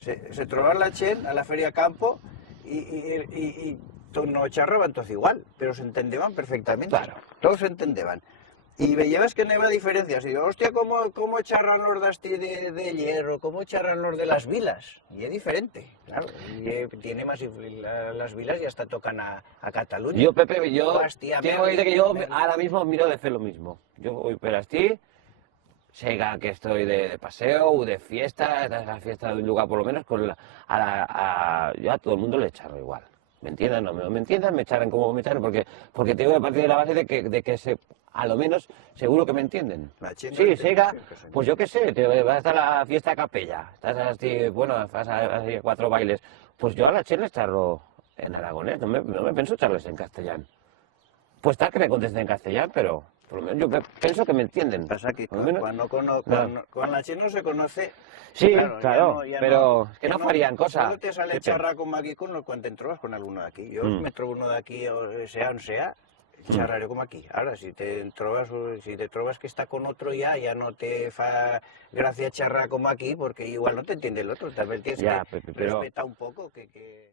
se trobar la gent a la feria campo y no xerraban todos igual, pero se entendeban perfectamente. Claro. Todos se entendeban. Y veías que no había diferencias. Y digo, hostia, ¿cómo charran los de hierro? ¿Cómo charran los de las vilas? Y es diferente, claro. Y tiene más las vilas y hasta tocan a Cataluña. Yo, Pepe, yo Hostia, tengo que decir que yo ahora mismo miro de fer lo mismo. Yo voy per aquí, sega que estoy de paseo o de fiesta, esta es la fiesta de un lugar por lo menos, yo a todo el mundo le charro igual. ¿Me entiendan? No me entiendan, me charran como me charran, porque tengo que partir de la base de que a lo menos seguro que me entienden. Sí, sega, pues yo qué sé, te vas a la fiesta a capella, estás así, bueno, vas a 4 bailes, pues yo a la chela charro en aragonés, no me pienso charles en castellano. Pues tal que me contesten en castellano, pero por lo menos yo pienso que me entienden. Pasa que menos, cuando la gente no se conoce... Sí, claro, pero es que no farían cosas. Cuando te sale charra como aquí cuando te trobas con alguno de aquí. Yo me trobo uno de aquí, sea o sea, charraré como aquí. Ahora, si te trobas que está con otro ya no te fa gracia charrar como aquí, porque igual no te entiende el otro. Tal vez tienes que respetar un poco que...